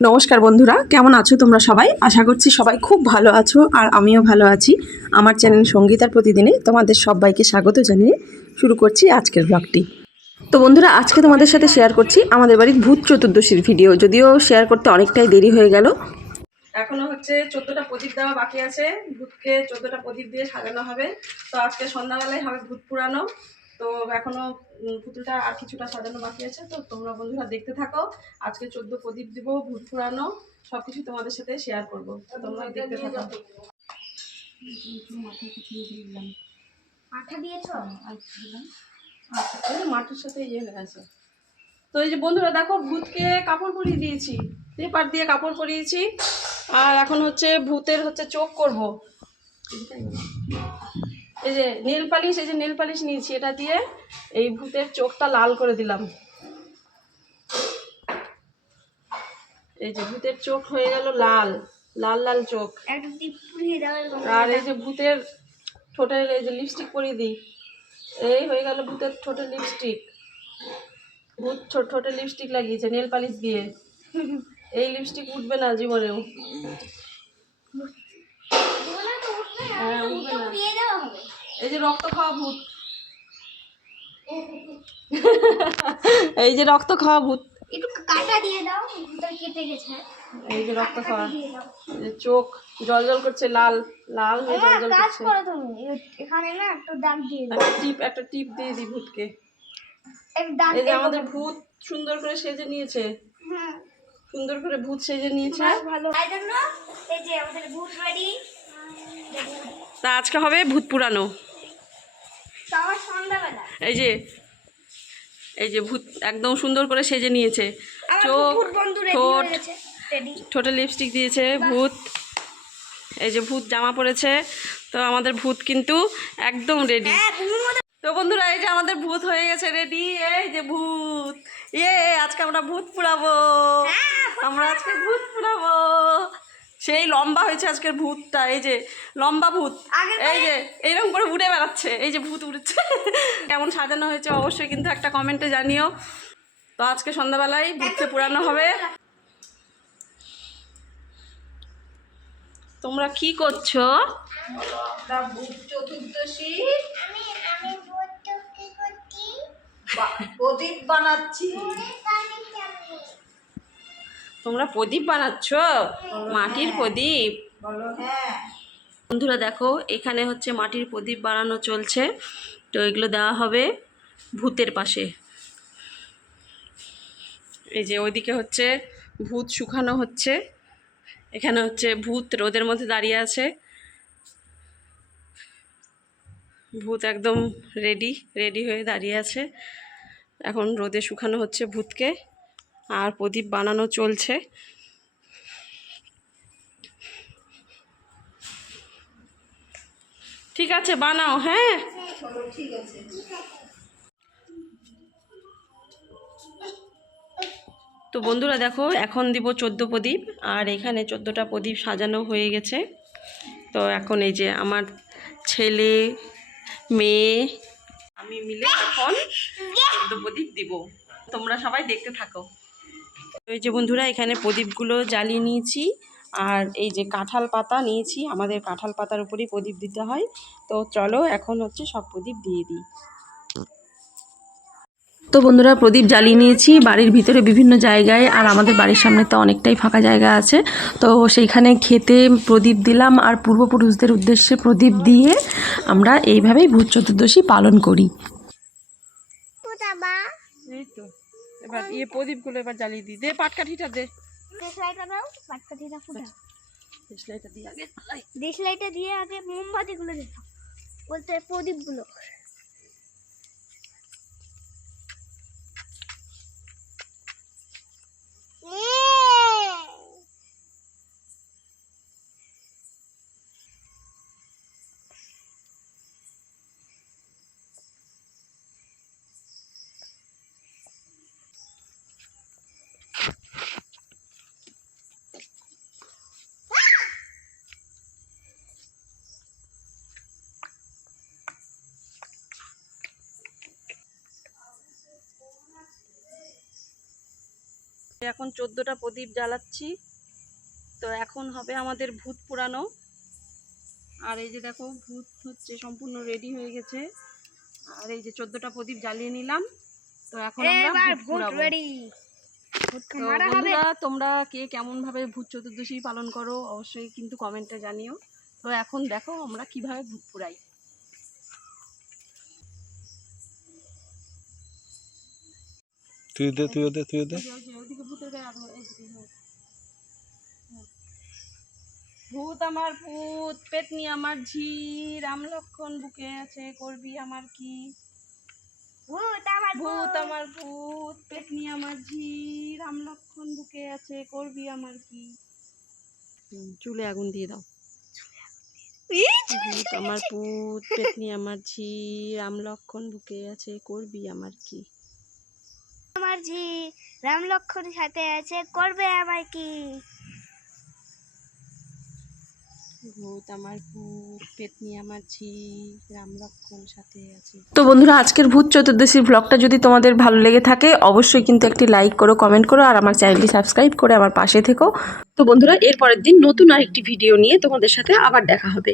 নমস্কার বন্ধুরা, কেমন আছো তোমরা সবাই? আশা করছি সবাই খুব ভালো আছো আর আমিও ভালো আছি। আমার চ্যানেল সঙ্গীতার প্রতিদিনে তোমাদের সবাইকে স্বাগত জানিয়ে শুরু করছি আজকের ব্লগটি। তো বন্ধুরা, আজকে তোমাদের সাথে শেয়ার করছি আমাদের বাড়ির ভূত চতুর্দশীর ভিডিও, যদিও শেয়ার করতে অনেকটাই দেরি হয়ে গেল। এখনো হচ্ছে 14টা প্রদীপ দেওয়া বাকি আছে। ভূতকে 14টা প্রদীপ দিয়ে সাজানো হবে। তো আজকে সন্ধ্যাবেলায় হবে ভূত পুরানো। তো এখনো পুতুলটা আর কিছুটা সাজানো বাকি আছে। তো তোমরা বন্ধুরা দেখতে থাকো। আজকে 14 প্রদীপ দিব, ভূত পুরানো সবকিছু তোমাদের সাথে শেয়ার করবো। তোমরা দেখতে থাকো। আঠা দিয়েছ? আচ্ছা, মাটির সাথে ইয়ে হয়ে আছে। তো এই যে বন্ধুরা দেখো, ভূতকে কাপড় পরিয়ে দিয়েছি, পেপার দিয়ে কাপড় পরিয়েছি। আর এখন হচ্ছে ভূতের হচ্ছে চোখ করব। এই যে নেল পালিশ, এই যে নেল পালিশ নিয়েছি, এটা দিয়ে এই ভূতের চোখটা লাল করে দিলাম। এই যে ভূতের চোখ হয়ে গেল লাল, লাল লাল চোখ। একটু টিপ পুড়িয়ে দাও। আর এই যে ভূতের ঠোঁটের এই যে লিপস্টিক পরিয়ে দিই। এই হয়ে গেল ভূতের ঠোঁটের লিপস্টিক। ভূত ঠোঁটে লিপস্টিক লাগিয়েছে নেল পালিশ দিয়ে। এই লিপস্টিক উঠবে না জীবনেও। হ্যাঁ, উঠবে না। এই যে রক্ত খাওয়া ভূত, এই যে রক্ত খাওয়া ভূত। একটু কাটা দিয়ে দাও, ভূতটা কেটে গেছে। এই যে রক্ত খাওয়া, এই যে চোখ জল জল করছে, লাল লাল হয়ে জল জল কাজ করছে। করো তুমি, এখানে না একটু দাগ দিয়ে দাও। একটা টিপ দিয়ে দিই ভূতকে। এক দাগ। এই যে আমাদের ভূত সুন্দর করে সেজে নিয়েছে। হুম, সুন্দর করে ভূত সেজে নিয়েছে। ভালো। তাই জন্য এই যে আমাদের ভূত রেডি। তা আজকে হবে ভূত পুরানো। সবার সন্ধ্যাবেলা এই যে, এই যে ভূত একদম সুন্দর করে সেজে নিয়েছে। চোখ, ঠোঁট, ঠোঁটে লিপস্টিক দিয়েছে ভূত। এই যে ভূত জামা পরেছে। তো আমাদের ভূত কিন্তু একদম রেডি। তো বন্ধুরা, এই যে আমাদের ভূত হয়ে গেছে রেডি। এই যে ভূত, আজকে আমরা ভূত পুরাবো। আমরা আজকে ভূত পুরাবো। সেই লম্বা হয়েছে আজকের ভূতটা। এই যে লম্বা ভূত, এই যে এইরকম করে উড়ে বেড়াচ্ছে। এই যে ভূত উড়েছে। কেমন সাজানো হয়েছে অবশ্যই কিন্তু একটা কমেন্টে জানিও। তো আজকে সন্ধ্যাবেলায় ভূতকে পুরানো হবে। তোমরা কি করছো? ভূত চতুর্দশী প্রদীপ বানাচ্ছি। তোমরা প্রদীপ বানাচ্ছ? মাটির প্রদীপ? বলো হ্যাঁ। বন্ধুরা দেখো, এখানে হচ্ছে মাটির প্রদীপ বানানো চলছে। তো এগুলো দেওয়া হবে ভূতের পাশে। এই যে ওইদিকে হচ্ছে ভূত শুকানো হচ্ছে, এখানে হচ্ছে ভূত রোদের মধ্যে দাঁড়িয়ে আছে। ভূত একদম রেডি রেডি হয়ে দাঁড়িয়ে আছে। এখন রোদে শুকানো হচ্ছে ভূতকে, আর প্রদীপ বানানো চলছে। ঠিক আছে, বানাও। হ্যাঁ, ঠিক আছে। তো বন্ধুরা দেখো, এখন দিব 14 প্রদীপ। আর এখানে 14টা প্রদীপ সাজানো হয়ে গেছে। তো এখন এই যে আমার ছেলে, মেয়ে, আমি মিলে এখন 14 প্রদীপ দিব। তোমরা সবাই দেখতে থাকো। এই যে বন্ধুরা, এখানে প্রদীপগুলো জ্বালিয়ে নিয়েছি। আর এই যে কাঁঠাল পাতা নিয়েছি, আমাদের কাঁঠাল পাতার উপরেই প্রদীপ দিতে হয়। তো চলো এখন হচ্ছে সব প্রদীপ দিয়ে দিই। তো বন্ধুরা, প্রদীপ জ্বালিয়ে নিয়েছি বাড়ির ভিতরে বিভিন্ন জায়গায়। আর আমাদের বাড়ির সামনে তো অনেকটাই ফাঁকা জায়গা আছে। তো সেইখানে খেতে প্রদীপ দিলাম। আর পূর্বপুরুষদের উদ্দেশ্যে প্রদীপ দিয়ে আমরা এইভাবেই ভূত চতুর্দশী পালন করি। এই তো এবার প্রদীপগুলো এবার জ্বালিয়ে দিই। দে পাটকাঠিটা দে। দেশলাইটা দিয়ে আগে মোমবাতিগুলো দিতাম, বলতে প্রদীপগুলো। এখন 14টা প্রদীপ জ্বালাচ্ছি। তো এখন হবে আমাদের ভূত পুরানো। আর এই যে দেখো ভূত হচ্ছে সম্পূর্ণ রেডি হয়ে গেছে। আর এই যে 14টা প্রদীপ জ্বালিয়ে নিলাম। তো এখন আমরা ভূত পুরাবো। তো বন্ধুরা, তোমরা কে কেমন ভাবে ভূত চতুর্দশী পালন করো অবশ্যই কিন্তু কমেন্টে জানিও। তো এখন দেখো আমরা কিভাবে ভূত পুরাই। তুই দে ওইদিকে ভূতের গায়ে আগুন, এইদিকে। ভূত আমার ভূত, পেতনি আমার ঝি, রাম লক্ষণ বুকে আছে, করবি আমার কি। ভূত আমার ভূত, পেতনি আমার ঝি, রাম লক্ষণ বুকে আছে, করবি আমার কি। চুলে আগুন দিয়ে দাও। ভূত আমার ভূত, পেতনি আমার ঝি, রাম লক্ষণ বুকে আছে, করবি আমার কি। আমার জি রাম লক্ষণ সাথে আছে, করবে আমার কি। ভূত আমার ভূত, পেতনি আমার ঝি, রাম লক্ষণ সাথে আছে। তো বন্ধুরা, আজকের ভূত চতুর্দশীর ব্লগটা যদি তোমাদের ভালো লেগে থাকে অবশ্যই কিন্তু একটি লাইক করো, কমেন্ট করো, আর আমার চ্যানেলটি সাবস্ক্রাইব করে আমার পাশে থেকো। তো বন্ধুরা, এর পরের দিন নতুন আরেকটি ভিডিও নিয়ে তোমাদের সাথে আবার দেখা হবে।